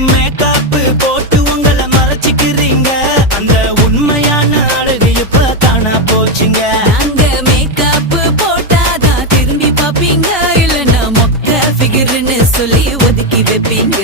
Makeup போட்டு உங்களை மறைச்சிக்கிறீங்க. அந்த உண்மையான அழகு இப்ப காணா போச்சுங்க. நாங்க மேக்கப் போட்டாதான் திரும்பி பாப்பீங்க, இல்லன்னா மொக்க ஃபிகர்னு சொல்லி ஒதுக்கி வைப்பீங்க.